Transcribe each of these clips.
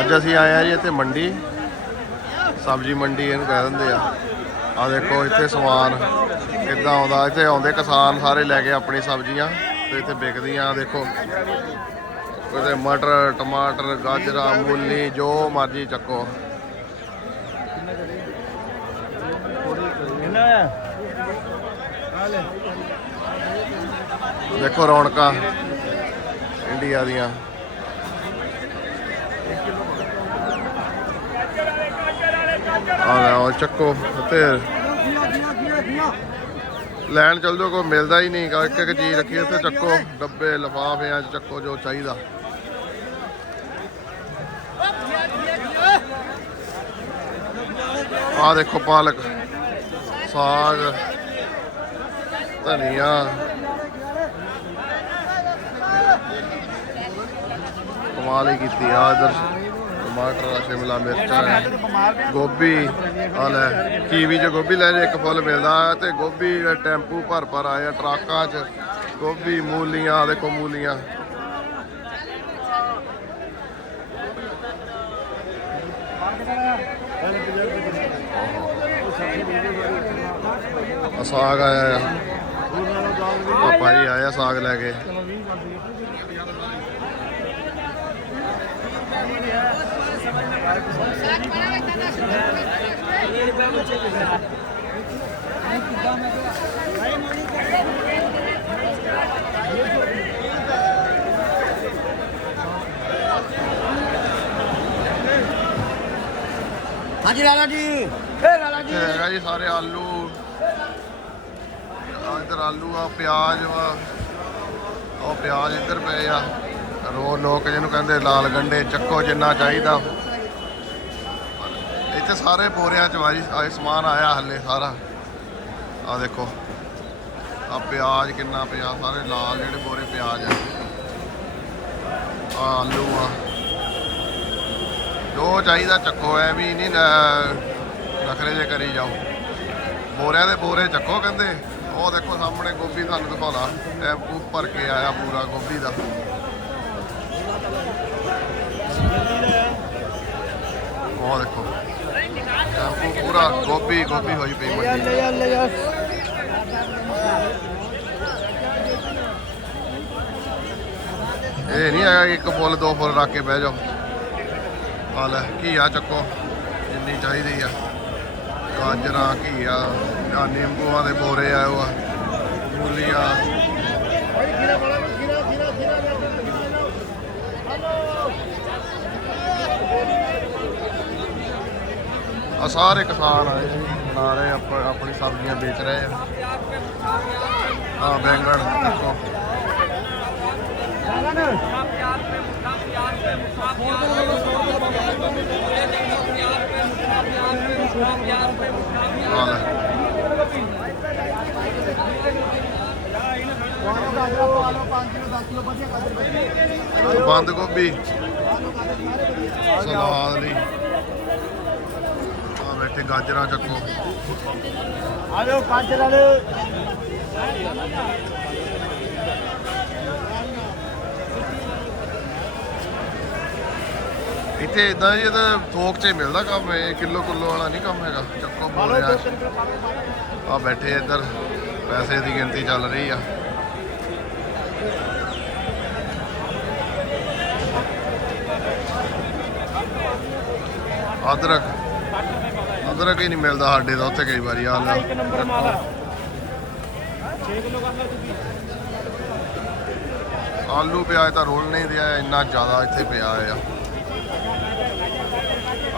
ਅੱਜ ਅਸੀਂ ਆਏ ਆ ਜੀ ਇੱਥੇ ਮੰਡੀ। ਸਬਜ਼ੀ ਮੰਡੀ ਇਹਨੂੰ ਕਹਿ ਦਿੰਦੇ ਆ। ਆ ਦੇਖੋ, ਇੱਥੇ ਸਮਾਨ ਕਿੱਦਾਂ ਆਉਂਦਾ। ਇੱਥੇ ਆਉਂਦੇ ਕਿਸਾਨ ਸਾਰੇ ਲੈ ਕੇ ਆਪਣੀ ਸਬਜ਼ੀਆਂ ਤੇ ਇੱਥੇ ਵਿਕਦੀਆਂ। ਦੇਖੋ ਉਹਦੇ ਮਟਰ, ਟਮਾਟਰ, ਗਾਜਰਾਂ, ਮੂਲੀ, ਜੋ ਮਰਜ਼ੀ ਚੱਕੋ। ਦੇਖੋ ਰੌਣਕਾਂ ਇੰਡੀਆ ਦੀਆਂ। ਆ ਲਓ ਚੱਕੋ ਤੇ ਲੈਣ ਚੱਲ ਜਾਓ, ਕੋਈ ਮਿਲਦਾ ਹੀ ਨਹੀਂ। ਇੱਕ ਇੱਕ ਚੀਜ਼ ਰੱਖੀ ਉੱਥੇ ਚੱਕੋ। ਡੱਬੇ ਲਫਾਫਿਆਂ 'ਚ ਚੱਕੋ, ਜੋ ਚਾਹੀਦਾ। ਆ ਦੇਖੋ ਪਾਲਕ, ਸਾਗ, ਧਨੀਆ। ਕਮਾਲ ਹੀ ਕੀਤੀ ਆ ਇਧਰ ਟਮਾਟਰ ਸ਼ਿਮਲਾ ਮਿਰਚਾਂ ਗੋਭੀ ਆ ਲੈ, ਕੀਵੀ ਚ ਗੋਭੀ ਲੈ ਜੇ, ਇੱਕ ਫੁੱਲ ਮਿਲਦਾ ਹੈ ਤੇ ਗੋਭੀ ਟੈਂਪੂ ਭਰ ਭਰ ਆਏ ਆ ਟਰੱਕਾਂ 'ਚ, ਗੋਭੀ, ਮੂਲੀਆਂ, ਆਹ ਦੇਖੋ ਮੂਲੀਆਂ। ਸਾਗ ਆਇਆ ਆ। ਪਾਪਾ ਜੀ ਆਇਆ ਸਾਗ ਲੈ ਕੇ। ਹਾਂਜੀ ਲਾਲਾ ਜੀ। ਏ ਲਾਲਾ ਜੀ। ਹੈਗਾ ਜੀ ਸਾਰੇ ਆਲੂ। ਆਹ ਇੱਧਰ ਆਲੂ ਆ ਪਿਆਜ਼ ਵਾ। ਉਹ ਪਿਆਜ਼ ਇੱਧਰ ਪਏ ਆ। ਰੋ ਲੋਕ ਜਿਹਨੂੰ ਕਹਿੰਦੇ ਲਾਲ ਗੰਡੇ, ਚੱਕੋ ਜਿੰਨਾ ਚਾਹੀਦਾ। ਇੱਥੇ ਸਾਰੇ ਬੋਰਿਆਂ ਚ ਵਾਰੀ ਆਏ ਸਮਾਨ ਆਇਆ ਹੱਲੇ ਸਾਰਾ। ਆ ਦੇਖੋ ਆ ਪਿਆਜ਼ ਕਿੰਨਾ ਪਿਆ, ਸਾਰੇ ਲਾਲ ਜਿਹੜੇ ਬੋਰੇ ਪਿਆਜ਼ ਆ। ਆਹ ਆਲੂ ਆ। ਜੋ ਚਾਹੀਦਾ ਚੱਕੋ ਐ ਵੀ ਨਹੀਂ ਨਖਰੇ ਜੇ ਕਰੀ ਜਾਓ। ਬੋਰਿਆਂ ਦੇ ਬੋਰੇ ਚੱਕੋ ਕਹਿੰਦੇ। ਉਹ ਦੇਖੋ ਸਾਹਮਣੇ ਗੋਭੀ ਤੁਹਾਨੂੰ ਦਿਖਾਉਣਾ। ਟੈਂਪੂ ਭਰ ਕੇ ਆਇਆ ਪੂਰਾ ਗੋਭੀ ਦਾ। ਉਹ ਦੇਖੋ। ਟੈਂਪੂ ਪੂਰਾ ਗੋਭੀ ਗੋਭੀ ਹੋਈ ਪਈ ਮੰਡੀ ਲੈ ਇਹ ਨਹੀਂ ਆਇਆ ਇੱਕ ਫੁੱਲ ਦੋ ਫੁੱਲ ਰੱਖ ਕੇ ਬਹਿ ਜਾਓ। ਆ ਲੈ ਘੀਆ ਚੱਕੋ। ਜਿੰਨੀ ਚਾਹੀਦੀ ਆ। ਗਾਜਰਾਂ ਘੀਆ ਆ ਨਿੰਬੂਆਂ ਦੇ ਬੋਰੇ ਆਏ ਆ। ਮੂਲੀਆਂ। ਆ ਸਾਰੇ ਕਿਸਾਨ ਆਏ ਸੀ ਬਣਾ ਰਹੇ ਆਪ- ਆਪਣੀ ਸਬਜ਼ੀਆਂ ਵੇਚ ਰਹੇ ਆ। ਆ ਬੈਂਗਣ। ਦੇਖੋ ਆ ਲੈ ਬੰਦ ਗੋਭੀ। ਸਲਾਦ ਲਈ। ਆ ਬੈਠੇ ਗਾਜਰਾਂ ਚੱਕੋ। ਆ ਜਾਓ ਪੰਜ ਲਾਲੇ ਇੱਥੇ ਇਦਾਂ ਜੀ ਤਾਂ ਥੋਕ 'ਚ ਹੀ ਮਿਲਦਾ ਕੰਮ ਇਹ। ਕਿਲੋ ਕਿਲੋ ਵਾਲਾ ਨਹੀਂ ਕੰਮ ਹੈਗਾ। ਚੱਕੋ ਆ ਬੈਠੇ ਇੱਧਰ। ਪੈਸੇ ਦੀ ਗਿਣਤੀ ਚੱਲ ਰਹੀ ਆ। ਅਦਰਕ। ਅਦਰਕ ਹੀ ਨਹੀਂ ਮਿਲਦਾ ਸਾਡੇ ਦਾ ਉੱਥੇ ਕਈ ਵਾਰੀ ਆ ਲੈ ਇੱਕ ਨੰਬਰ ਮਾਲ ਆ। 6 ਕਿਲੋ ਕਰ ਲਓ ਤੁਸੀਂ। ਆਲੂ ਪਿਆਜ਼ ਤਾਂ ਰੋਲ ਨਹੀਂ ਦਿਆ ਇੰਨਾ ਜ਼ਿਆਦਾ ਇੱਥੇ ਪਿਆ ਆ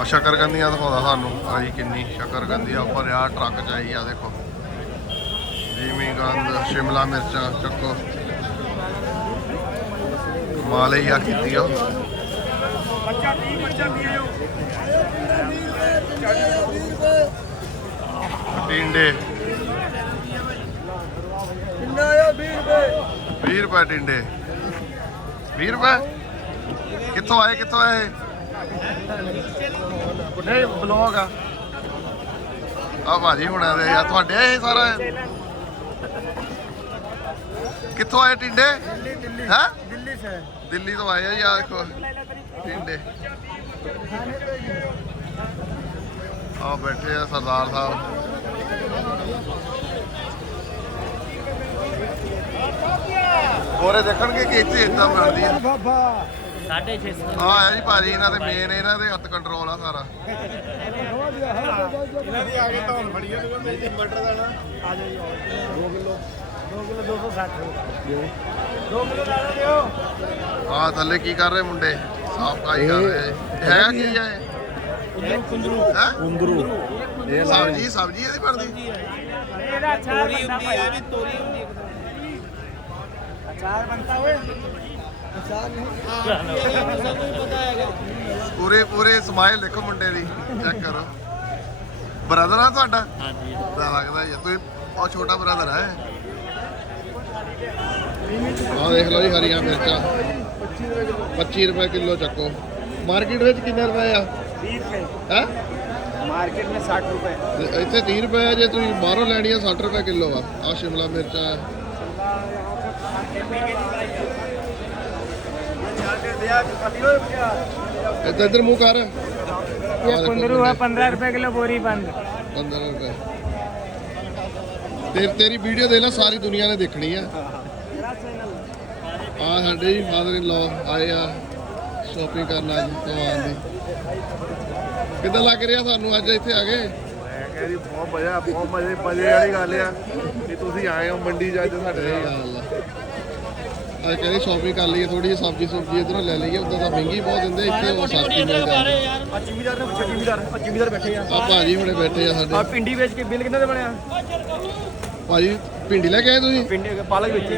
ਆ ਸ਼ਕਰਕੰਦੀਆਂ ਦਿਖਾਉਂਦਾ ਸਾਨੂੰ ਆਈ ਕਿੰਨੀ ਸ਼ਕਰਕੰਦੀ ਆ ਉੱਪਰ ਆ ਟਰੱਕ ਚ ਆਈ ਆ ਦੇਖੋ। ਜੀਮੀ ਗੰਦ ਸ਼ਿਮਲਾ ਮਿਰਚਾਂ ਚੱਕੋ। ਕਮਾਲ ਹੀ ਆ ਕੀਤੀ ਆ। ਬੱਚਾ 30 ਬੱਚਾ 30 ਜੋ ਟਿੰਡੇ ਕਿੰਨਾ ਆ 20 ਰੁਪਏ 20 ਰੁਪਏ ਟਿੰਡੇ। 20 ਰੁਪਏ ਕਿੱਥੋਂ ਆਏ ਕਿੱਥੋਂ ਆਏ? ਨਹੀਂ ਬਲੌਗ ਆ। ਆ ਭਾਜੀ ਹੁਣਾਂ ਦੇ ਆ ਤੁਹਾਡੇ ਇਹ ਸਾਰਾ? ਕਿੱਥੋਂ ਆਏ ਟਿੰਡੇ? ਹੈ? ਦਿੱਲੀ ਸੇ ਦਿੱਲੀ ਤੋਂ ਆਏ ਆ ਜੀ ਆ ਦੇਖੋ। ਟਿੰਡੇ ਆ ਬੈਠੇ ਆ ਸਰਦਾਰ ਸਾਹਿਬ। ਹੋਰੇ ਦੇਖਣਗੇ ਕਿ ਇੱਥੇ ਇਦਾਂ ਬਣਦੀ ਆ। ਸਾਢੇ 600 ਆ ਜੀ ਭਾਜੀ, ਇਹਨਾਂ ਦੇ ਮੇਨ ਇਹਨਾਂ ਦੇ ਹੱਥ ਕੰਟਰੋਲ ਆ ਸਾਰਾ। ਇਹਨਾਂ ਦੀ ਆ ਕੇ ਧੌਣ ਫੜੀ ਆ ਤੇ ਮੇਰੀ ਮਟਰ ਦਾ ਆ ਜਾਓ 2 ਕਿਲੋ 2 ਕਿਲੋ 260 2 ਕਿਲੋ ਦਾਣਾ ਦਿਓ ਆ ਥੱਲੇ ਕੀ ਕਰ ਰਹੇ ਮੁੰਡੇ? ਸਾਫ਼ ਕਾਈ ਕਰ ਰਹੇ ਹੈਗਾ ਕੀ ਆ ਇਹ? ਕੁੰਦਰੂ ਹੈ? ਕੁੰਦਰੂ। ਇਹ ਸਬਜੀ ਸਬਜੀ ਇਹਦੀ ਬਣਦੀ? ਇਹਦਾ ਅਚਾਰ ਬਣਦਾ ਭਾਈ ਵੀ ਤੋਰੀ ਹੁੰਦੀ ਅਚਾਰ ਬਣਦਾ ਓਏ। ਅਚਾਰ ਪਤਾ ਹੈਗਾ ਪੂਰੇ ਪੂਰੇ ਸਮਾਈਲ ਦੇਖੋ ਮੁੰਡੇ ਦੀ। ਚੈੱਕ ਕਰੋ। ਬ੍ਰਦਰ ਆ ਤੁਹਾਡਾ? ਹਾਂਜੀ। ਤਾਂ ਲੱਗਦਾ ਹੀ ਆ। ਤੁਸੀਂ ਬਹੁਤ ਛੋਟਾ ਬ੍ਰਦਰ ਹੈ ਆ ਦੇਖ ਲਓ ਜੀ ਹਰੀਆਂ ਮਿਰਚਾਂ 25 ਰੁਪਏ ਕਿਲੋ ਚੱਕੋ ਮਾਰਕੀਟ ਵਿੱਚ ਕਿੰਨੇ ਰੁਪਏ ਆ 20 रुपए ਹੈ मार्केट में 60 रुपए ਇੱਥੇ 30 ਰੁਪਏ ਆ ਜੇ ਤੁਸੀਂ ਬਾਹਰੋਂ ਲੈਣੀ ਆ 60 ਰੁਪਏ ਕਿਲੋ ਆ ਆ ਸ਼ਿਮਲਾ ਮਿਰਚਾਂ ਆ ਇੱਧਰ ਇੱਧਰ ਮੂੰਹ ਕਰ ये कुंदरू है पंद्रह रुपए किलो बोरी बंद 15 ਰੁਪਏ ਤੇ ਤੇਰੀ ਵੀਡੀਓ ਦੇਖ ਲੈ ਸਾਰੀ ਦੁਨੀਆ ਨੇ ਦੇਖਣੀ ਆ। ਆ ਸਾਡੇ ਜੀ ਫਾਦਰ ਇਨ ਲਾ ਆਏ ਆ ਸ਼ਾਪਿੰਗ ਕਰਨ ਅੱਜ ਸਮਾਨ ਦੀ। ਕਿੱਦਾਂ ਲੱਗ ਰਿਹਾ ਤੁਹਾਨੂੰ ਅੱਜ ਇੱਥੇ ਆ ਗਏ ਮੈਂ ਕਹਿੰਦੀ ਬਹੁਤ ਮਜ਼ਾ ਬਹੁਤ ਮਜ਼ੇ ਮਜ਼ੇ ਵਾਲੀ ਗੱਲ ਆ ਕਿ ਤੁਸੀਂ ਆਏ ਹੋ ਮੰਡੀ ਜਾ ਕੇ ਸਾਡੇ ਆ। ਅੱਜ ਕਹਿੰਦੇ ਸ਼ਾਪਿੰਗ ਕਰ ਲਈਏ ਥੋੜੀ ਜਿਹੀ ਸਬਜ਼ੀ ਸੁਬਜ਼ੀ ਇਧਰੋਂ ਲੈ ਲਈਏ ਉਦੋਂ ਤਾਂ ਮਹਿੰਗੀ ਬਹੁਤ ਦਿੰਦੇ ਇੱਥੇ ਉਹ ਸਸਤੀ ਮਿਲ ਜਾਂਦੀ। ਆ ਜ਼ਿਮੀਦਾਰ ਨੇ ਪੁੱਛਿਆ ਜ਼ਿਮੀਦਾਰ ਆ ਜ਼ਿਮੀਦਾਰ ਬੈਠੇ ਆ। ਆ ਭਾਜੀ ਹੁਣੇ ਬੈਠੇ ਆ ਆ ਸਾਡੇ ਪਿੰਡੀ ਵੇਚ ਕੇ ਬਿੱਲ ਕਿੰਨੇ ਦਾ ਬਣਿਆ? ਭਾਜੀ ਭਿੰਡੀ ਲੈ ਕੇ ਆਏ ਤੁਸੀਂ? ਪਿੰਡ ਪਾਲਕ ਵਿੱਚ।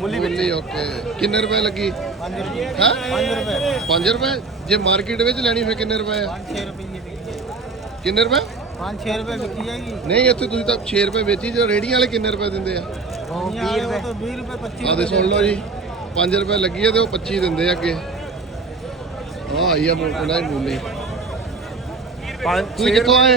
ਮੁੱਲੀ ਵਿੱਚ। ਓਕੇ। ਕਿੰਨੇ ਰੁਪਏ ਲੱਗੀ? 5 ਰੁਪਏ ਹੈ? 5 ਰੁਪਏ? ਜੇ ਮਾਰਕੀਟ ਵਿੱਚ ਲੈਣੀ ਫੇ ਕਿੰਨੇ ਰੁਪਏ? 6 ਰੁਪਏ ਦੀ ਕਿੰਨੇ ਰੁਪਏ? 5-6 ਰੁਪਏ ਵਿਕੀ ਜਾਏਗੀ ਨਹੀਂ ਇੱਥੇ ਤੁਸੀਂ ਤਾਂ 6 ਰੁਪਏ ਵੇਚੀ ਜੋ ਰੇਹੜੀ ਵਾਲੇ ਕਿੰਨੇ ਰੁਪਏ ਦਿੰਦੇ ਆ? 20 ਰੁਪਏ 25 ਆਦੇ ਸੁਣ ਲਓ ਜੀ 5 ਰੁਪਏ ਲੱਗੀ ਆ ਤੇ ਉਹ 25 ਦਿੰਦੇ ਆ ਅੱਗੇ। ਆਹ ਆਈ ਆ ਮੂਲੀ ਤੁਸੀਂ ਕਿੱਥੋਂ ਆਏ?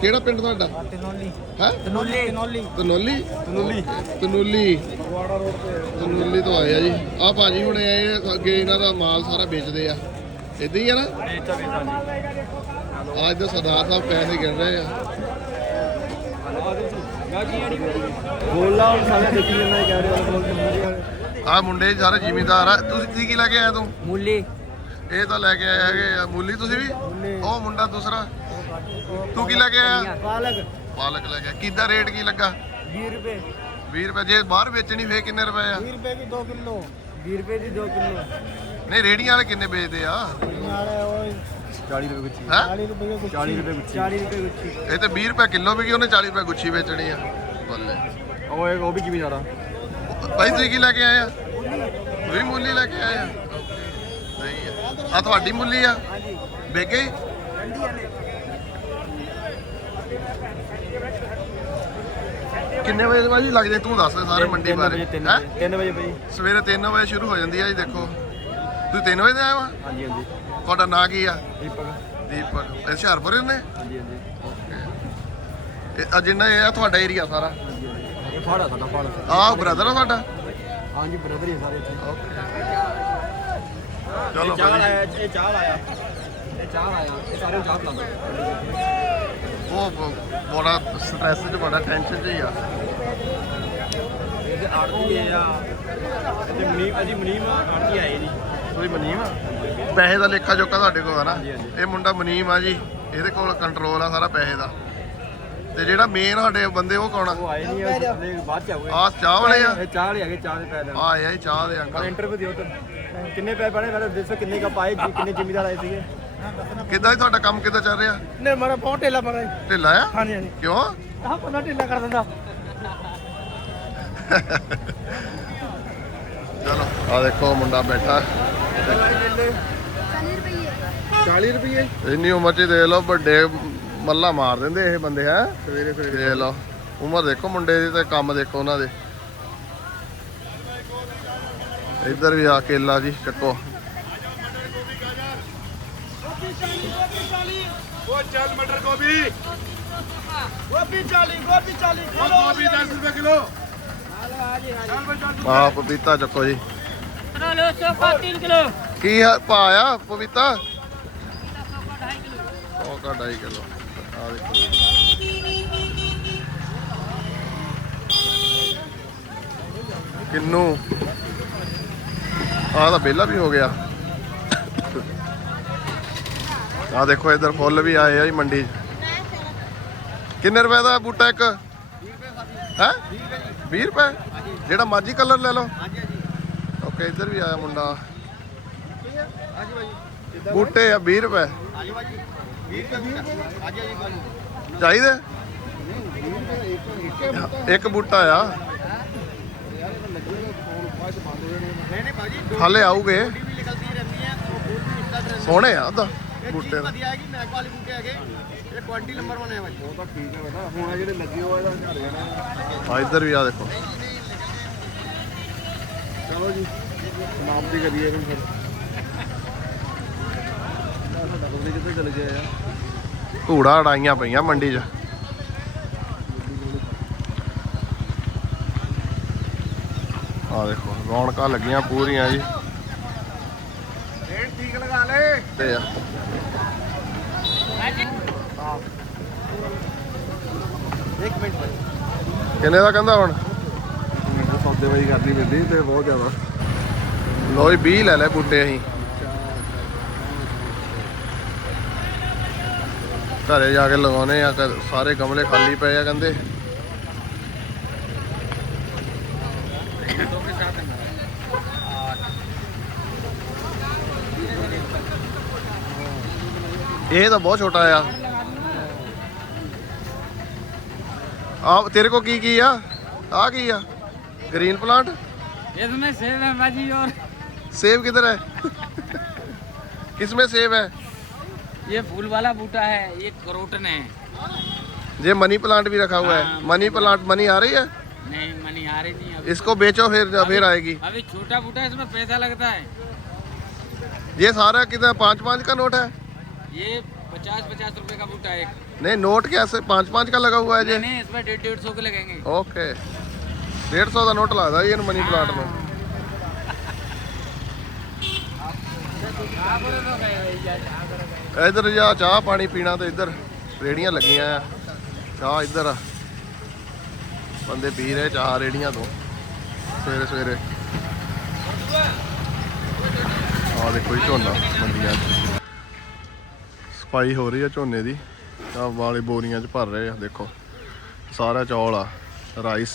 ਕਿਹੜਾ ਪਿੰਡ ਤੁਹਾਡਾ? ਤਨੋਲੀ। ਹੈ? ਤਨੋਲੀ। ਤਨੋਲੀ। ਤਨੋਲੀ? ਤਨੋਲੀ। ਤਨੋਲੀ। ਵਾੜਾ ਰੋਡ ਤੇ। ਤਨੋਲੀ ਤੋਂ ਆਏ ਜੀ। ਆ ਭਾਜੀ ਹੁਣ ਇਹ ਅੱਗੇ ਇਹਨਾਂ ਦਾ ਮਾਲ ਸਾਰਾ ਵੇਚਦੇ ਆ। ਇਦਾਂ ਹੀ ਆ ਨਾ? ਅੱਜ ਦਾ ਸਰਦਾਰ ਸਾਹਿਬ ਪੈਸੇ ਗਿਣ ਰਹੇ ਆ। ਆ ਮੁੰਡੇ ਸਾਰੇ ਜ਼ਿਮੀਦਾਰ ਆ। ਤੁਸੀਂ ਕੀ ਕੀ ਲੈ ਕੇ ਆਏ ਤੂੰ? ਮੂਲੀ। ਇਹ ਤਾਂ ਲੈ ਕੇ ਆਏ ਹੈਗੇ ਆ। ਮੂਲੀ ਤੁਸੀਂ ਵੀ? ਉਹ ਮੁੰਡਾ ਦੂਸਰਾ। ਤੂੰ ਕੀ ਲੈ ਕੇ ਆਇਆ पालक ਪਾਲਕ ਲੈ ਕੇ ਆਇਆ। ਕਿੱਦਾਂ ਰੇਟ ਕੀ ਲੱਗਾ 20 रुपए 20 ਰੁਪਏ ਜੇ ਬਾਹਰ ਵੇਚਣੀ ਫੇਰ ਕਿੰਨੇ ਰੁਪਏ ਆ 20 रुपए की 2 किलो 20 रुपए की 2 किलो ਨਹੀਂ ਰੇੜੀਆਂ ਵਾਲੇ ਕਿੰਨੇ ਵੇਚਦੇ ਆ हमारे वो 40 ਰੁਪਏ ਗੁੱਛੀ ਹੈ 40 रुपए की 40 ਰੁਪਏ ਗੁੱਛੀ 40 रुपए गुच्छी ਇਹ ਤੇ 20 ਰੁਪਏ ਕਿਲੋ ਵੀ ਉਹਨੇ 40 ਰੁਪਏ ਗੁੱਛੀ ਵੇਚਣੀ ਆ ਬੱਲੇ ਉਹ ਇੱਕ ਉਹ ਵੀ ਜ਼ਿਮੀਦਾਰ ਆ ਭਾਈ ਤੁਸੀਂ ਕੀ ਲੈ ਕੇ ਆਏ ਆ ਤੁਸੀਂ ਮੂਲੀ ਲੈ ਕੇ ਆਏ ਆ ਸਹੀ ਆ ਆ ਤੁਹਾਡੀ ਮੂਲੀ ਆ ਵੇਗੇ ਕਿੰਨੇ ਵਜੇ ਭਾਜੀ ਲੱਗਦੇ ਤੂੰ ਦੱਸ ਸਾਰੇ ਮੰਡੀ ਬਾਰੇ। ਹੈਂ? 3 ਵਜੇ ਭਾਈ ਸਵੇਰੇ 3 ਵਜੇ ਸ਼ੁਰੂ ਹੋ ਜਾਂਦੀ ਆ ਜੀ ਦੇਖੋ। ਤੁਸੀਂ 3 ਵਜੇ ਆਏ ਵਾ ਹਾਂਜੀ ਹਾਂਜੀ। ਤੁਹਾਡਾ ਨਾਂ ਕੀ ਆ? ਦੀਪਕ। ਦੀਪਕ। ਇਹ ਹੁਸ਼ਿਆਰਪੁਰ ਨੇ ਹਾਂਜੀ ਹਾਂਜੀ। ਇਹ ਆ ਜਿੰਨਾ ਇਹ ਆ ਤੁਹਾਡਾ ਏਰੀਆ ਸਾਰਾ? ਇਹ ਫਾੜਾ ਸਾਡਾ ਫਾੜਾ ਆਹ ਬ੍ਰਦਰ ਆ ਤੁਹਾਡਾ? ਹਾਂਜੀ ਬ੍ਰਦਰ ਹੀ ਸਾਰੇ ਇੱਥੇ। ਚਲੋ। ਆਇਆ ਇਹ ਚਾਹ ਆਇਆ ਇਹ ਚਾਹ ਆਇਆ ਇਹ ਸਾਰੇ ਚਾਹ ਪਲਾਉਂਦੇ। ਉਹ ਬੜਾ ਸਟ੍ਰੈਸ 'ਚ ਬੜਾ ਟੈਨਸ਼ਨ 'ਚ ਹੀ ਆ। ਇਹ ਆੜਤੀ ਆ ਤੇ ਮਨੀਮ ਅਸੀਂ ਮਨੀਮ ਆੜਤੀ ਆਏ ਜੀ। ਤੁਸੀਂ ਮਨੀਮ? ਆ ਪੈਸੇ ਦਾ ਲੇਖਾ ਜੋਖਾ ਤੁਹਾਡੇ ਕੋਲ ਆ ਨਾ? ਹਾਂਜੀ, ਹਾਂਜੀ। ਇਹ ਮੁੰਡਾ ਮਨੀਮ ਆ ਜੀ। ਇਹਦੇ ਕੋਲ ਕੰਟਰੋਲ ਆ ਸਾਰਾ ਪੈਸੇ ਦਾ। ਤੇ ਜਿਹੜਾ ਮੇਨ ਸਾਡੇ ਬੰਦੇ ਉਹ ਕੌਣ ਉਹ ਆਏ ਨਹੀਂ ਆ ਥੱਲੇ ਬਾਅਦ ਚ ਆਉਗੇ ਆ ਚਾਹ ਵਾਲੇ ਆ? ਇਹ ਚਾਹ ਵਾਲੇ ਹੈਗੇ ਚਾਹ ਦੇ ਪੈਸੇ ਆ ਆ ਜੀ ਚਾਹ ਦੇ ਅੰਕਲ। ਇੰਟਰਵਿਊ ਦਿਓ ਤਾਂ। ਕਿੰਨੇ ਪੈਸੇ ਪੜੇ ਪਹਿਲਾਂ ਦੱਸੋ ਕਿੰਨੇ ਕੱਪ ਆਏ ਜੀ ਕਿੰਨੇ ਜ਼ਿਮੀਦਾਰ ਆਏ ਸੀਗੇ? ਕਿੱਦਾਂ ਜੀ ਤੁਹਾਡਾ ਕੰਮ ਕਿੱਦਾਂ ਚੱਲ ਰਿਹਾ? ਨੇ ਮਾਰਾ ਬਹੁਤ ਢੇਲਾ ਮਾਰਾ ਜੀ। ਢਿੱਲਾ ਆ? ਹਾਂਜੀ ਹਾਂਜੀ। ਕਿਉਂ? ਆਹ ਬੰਦਾ ਢੇਲਾ ਕਰ ਦਿੰਦਾ। ਚਲੋ ਆ ਦੇਖੋ ਮੁੰਡਾ ਬੈਠਾ। 40 ਰੁਪਏ ਇੰਨੀ ਉਮਰ 'ਚ ਹੀ ਦੇਖ ਲਓ ਵੱਡੇ ਮੱਲਾ ਮਾਰ ਦਿੰਦੇ ਇਹ ਬੰਦੇ ਹੈ? ਸਵੇਰੇ ਦੇਖ ਲਓ ਉਮਰ ਦੇਖੋ ਮੁੰਡੇ ਦੀ ਤੇ ਕੰਮ ਦੇਖੋ ਉਹਨਾਂ ਦੇ। ਇੱਧਰ ਵੀ ਆ ਕੇਲਾ ਜੀ ਚੱਕੋ ਉਹ ਚੱਲ ਮਟਰ ਗੋਭੀ गोभी 40 गोभी 40 ਗੋਭੀ 10 ਰੁਪਏ ਕਿਲੋ ਆ ਪਪੀਤਾ ਚੱਕੋ ਜੀ लो सौ का तीन किलो ਕੀ ਆ ਪਾਇਆ ਪਪੀਤਾ ਉਹ ਕਾ 2.5 ਕਿਲੋ ਆ ਦੇਖੋ ਕਿੰਨੂ ਆਹ ਤਾਂ ਬੇਲਾ ਵੀ ਹੋ ਗਿਆ ਆ ਦੇਖੋ ਇਧਰ ਫੁੱਲ ਵੀ ਆਏ ਆ ਜੀ ਮੰਡੀ 'ਚ। ਕਿੰਨੇ ਰੁਪਏ ਦਾ ਬੂਟਾ ਇੱਕ? 20 ਰੁਪਏ ਰੁਪਏ? ਜਿਹੜਾ ਮਰਜ਼ੀ ਕਲਰ ਲੈ ਲਓ। ਓਕੇ ਇਧਰ ਵੀ ਆਇਆ ਮੁੰਡਾ। ਬੂਟੇ ਆ 20 ਰੁਪਏ। ਚਾਹੀਦੇ? ਇੱਕ ਬੂਟਾ ਆ। ਹਲੇ ਆਉਗੇ ਸੋਹਣੇ ਆ ਉਹਦਾ ਬੂਟੇ ਦਾ। ਵਧੀਆ ਹੈ ਕਿ ਮੈਕ ਵਾਲੇ ਬੂਟੇ ਹੈਗੇ। ਇਹ ਕੁਆਲਿਟੀ ਨੰਬਰ 1 ਹੈ ਭਾਈ ਉਹ ਤਾਂ ਠੀਕ ਹੈ ਬੇਟਾ ਹੁਣ ਆ ਜਿਹੜੇ ਲੱਗੇ ਹੋਏ ਦਾ ਝੜ ਜਾਣਾ ਆ ਇੱਧਰ ਵੀ ਆ ਦੇਖੋ। ਚਲੋ ਜੀ ਨਾਮ ਦੀ ਕਰੀਏ ਕੋਈ ਫਿਰ। ਘੂੜਾ ਅੜਾਈਆਂ ਪਈਆਂ ਮੰਡੀ 'ਚ। ਆ ਦੇਖੋ ਰੌਣਕਾਂ ਲੱਗੀਆਂ ਪੂਰੀਆਂ ਜੀ। ਰੇਟ ਠੀਕ ਲਗਾ ਲੈ ਤੇ ਆ। ਕਿੰਨੇ ਦਾ ਕਹਿੰਦਾ ਹੁਣ? ਮੈਨੂੰ ਸੌਦੇਬਾਜ਼ੀ ਕਰਨੀ ਪੈਂਦੀ ਤੇ ਬਹੁਤ ਜ਼ਿਆਦਾ। ਲੋ ਜੀ 20 ਲੈ ਲੈ ਬੂਟੇ ਅਸੀਂ। ਘਰੇ ਜਾ ਕੇ ਲਗਾਉਣੇ ਆ ਘਰ- ਸਾਰੇ ਗਮਲੇ ਖਾਲੀ ਪਏ ਆ ਕਹਿੰਦੇ। ਇਹ ਤਾਂ ਬਹੁਤ ਛੋਟਾ ਆ। ਆ ਤੇਰੇ ਕੋ ਕੀ ਕੀ ਆ ਆ ਕੀ ਆ ਗ੍ਰੀਨ ਪਲਾਂਟ इसमें सेब है भाजी और सेब किधर है किसमें सेब है ये फूल वाला बूटा है ये करोटन है ये मनी प्लांट भी रखा हुआ है हाँ, मनी प्लांट मनी आ रही है नहीं मनी आ रही नहीं अभी इसको बेचो फिर फिर आएगी अभी छोटा बूटा है इसमें पैसा लगता है ये सारा कितना पाँच पाँच का नोट है ये पचास पचास रुपए का बूटा है एक नहीं नोट कैसे पाँच पाँच का लगा हुआ है नहीं जी नहीं इसमें डेढ़ डेढ़ सौ के लगेंगे ओके डेढ़ सौ का नोट लगता है ये मनी प्लांट में ਇਧਰ ਜਾ ਚਾਹ ਪਾਣੀ ਪੀਣਾ ਤੇ ਇੱਧਰ ਰੇੜੀਆਂ ਲੱਗੀਆਂ ਆ ਚਾਹ ਇੱਧਰ ਆ ਬੰਦੇ ਪੀ ਰਹੇ ਚਾਹ ਰੇੜੀਆਂ ਤੋਂ ਸਵੇਰੇ ਸਵੇਰੇ ਆ ਦੇਖੋ ਜੀ ਝੋਨਾ ਮੰਡੀਆਂ 'ਚ ਸਫਾਈ ਹੋ ਰਹੀ ਆ ਝੋਨੇ ਦੀ ਆ ਵਾਲੇ ਬੋਰੀਆਂ 'ਚ ਭਰ ਰਹੇ ਆ ਦੇਖੋ। ਸਾਰਾ ਚੌਲ ਆ ਰਾਈਸ